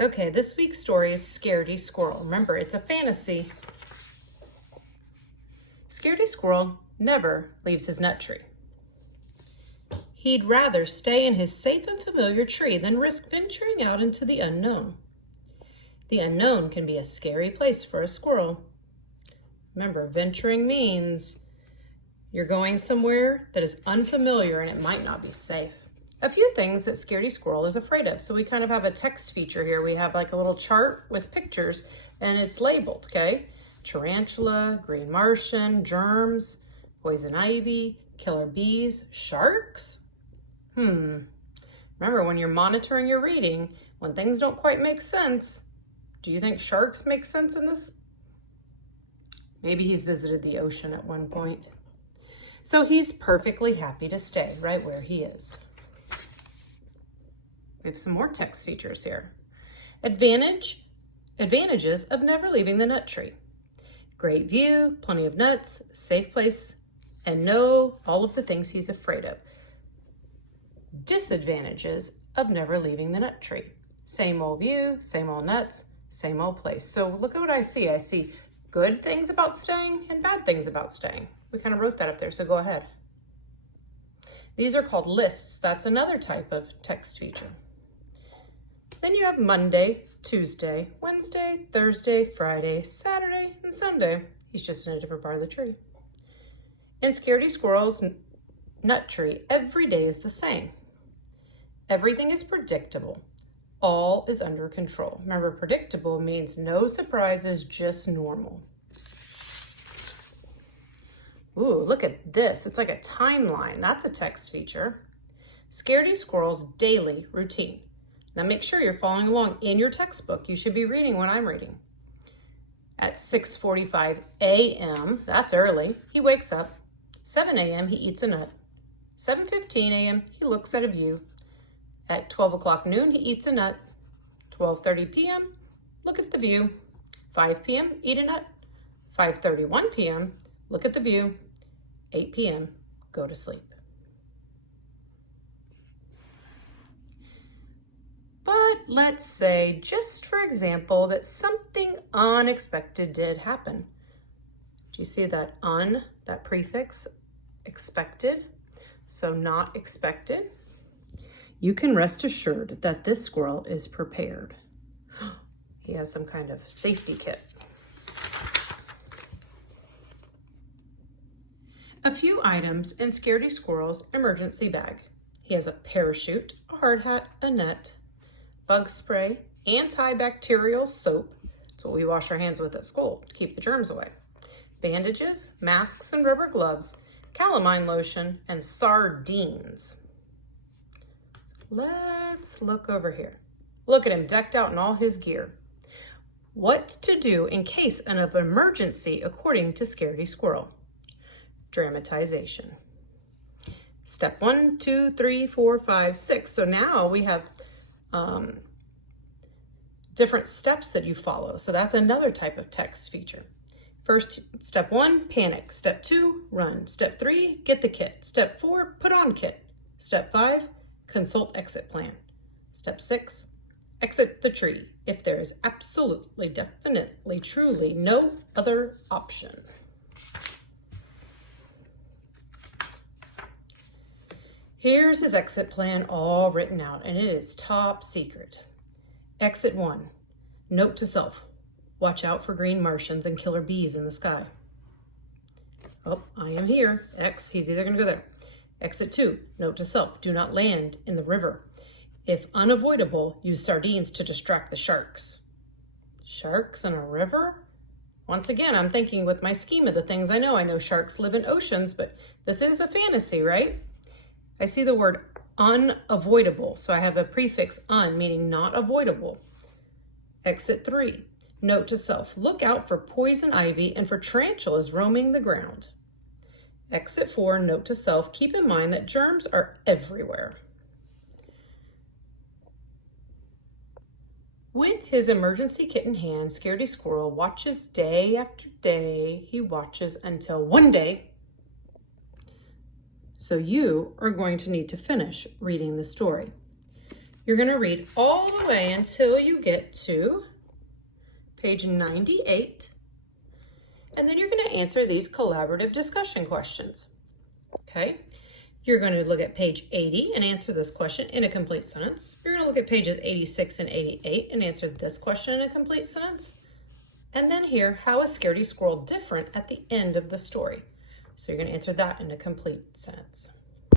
Okay, this week's story is Scaredy Squirrel. Remember, it's a fantasy. Scaredy Squirrel never leaves his nut tree. He'd rather stay in his safe and familiar tree than risk venturing out into the unknown. The unknown can be a scary place for a squirrel. Remember, venturing means you're going somewhere that is unfamiliar and it might not be safe. A few things that Scaredy Squirrel is afraid of. So we kind of have a text feature here. We have like a little chart with pictures and it's labeled, okay? Tarantula, green Martian, germs, poison ivy, killer bees, sharks? Remember, when you're monitoring your reading, when things don't quite make sense, do you think sharks make sense in this? Maybe he's visited the ocean at one point. So he's perfectly happy to stay right where he is. We have some more text features here. Advantages of never leaving the nut tree. Great view, plenty of nuts, safe place, and know all of the things he's afraid of. Disadvantages of never leaving the nut tree. Same old view, same old nuts, same old place. So look at what I see. I see good things about staying and bad things about staying. We kind of wrote that up there, so go ahead. These are called lists. That's another type of text feature. Then you have Monday, Tuesday, Wednesday, Thursday, Friday, Saturday, and Sunday. He's just in a different part of the tree. In Scaredy Squirrel's nut tree, every day is the same. Everything is predictable. All is under control. Remember, predictable means no surprises, just normal. Ooh, look at this. It's like a timeline. That's a text feature. Scaredy Squirrel's daily routine. Now make sure you're following along in your textbook. You should be reading what I'm reading. At 6:45 a.m., that's early, he wakes up. 7 a.m., he eats a nut. 7:15 a.m., he looks at a view. At 12 o'clock noon, he eats a nut. 12:30 p.m., look at the view. 5 p.m., eat a nut. 5:31 p.m., look at the view. 8 p.m., go to sleep. But let's say, just for example, that something unexpected did happen. Do you see that that prefix, expected? So not expected. You can rest assured that this squirrel is prepared. He has some kind of safety kit. A few items in Scaredy Squirrel's emergency bag. He has a parachute, a hard hat, a net, bug spray, antibacterial soap. That's what we wash our hands with at school to keep the germs away. Bandages, masks and rubber gloves, calamine lotion, and sardines. Let's look over here. Look at him decked out in all his gear. What to do in case of an emergency according to Scaredy Squirrel. Dramatization. Step 1, 2, 3, 4, 5, 6. So now we have different steps that you follow. So that's another type of text feature. First, step 1, panic. Step 2, run. Step 3, get the kit. Step 4, put on kit. Step 5, consult exit plan. Step 6, exit the tree if there is absolutely, definitely, truly no other option. Here's his exit plan all written out, and it is top secret. Exit 1, note to self, watch out for green Martians and killer bees in the sky. Oh, I am here. X, he's either gonna go there. Exit 2, note to self, do not land in the river. If unavoidable, use sardines to distract the sharks. Sharks in a river? Once again, I'm thinking with my scheme of the things I know sharks live in oceans, but this is a fantasy, right? I see the word unavoidable, so I have a prefix un, meaning not avoidable. Exit 3, note to self, look out for poison ivy and for tarantulas roaming the ground. Exit 4, note to self, keep in mind that germs are everywhere. With his emergency kit in hand, Scaredy Squirrel watches day after day. He watches until one day. So you are going to need to finish reading the story. You're going to read all the way until you get to page 98, and then you're going to answer these collaborative discussion questions. Okay? You're going to look at page 80 and answer this question in a complete sentence. You're going to look at pages 86 and 88 and answer this question in a complete sentence. And then here, how is Scaredy Squirrel different at the end of the story? So you're going to answer that in a complete sentence.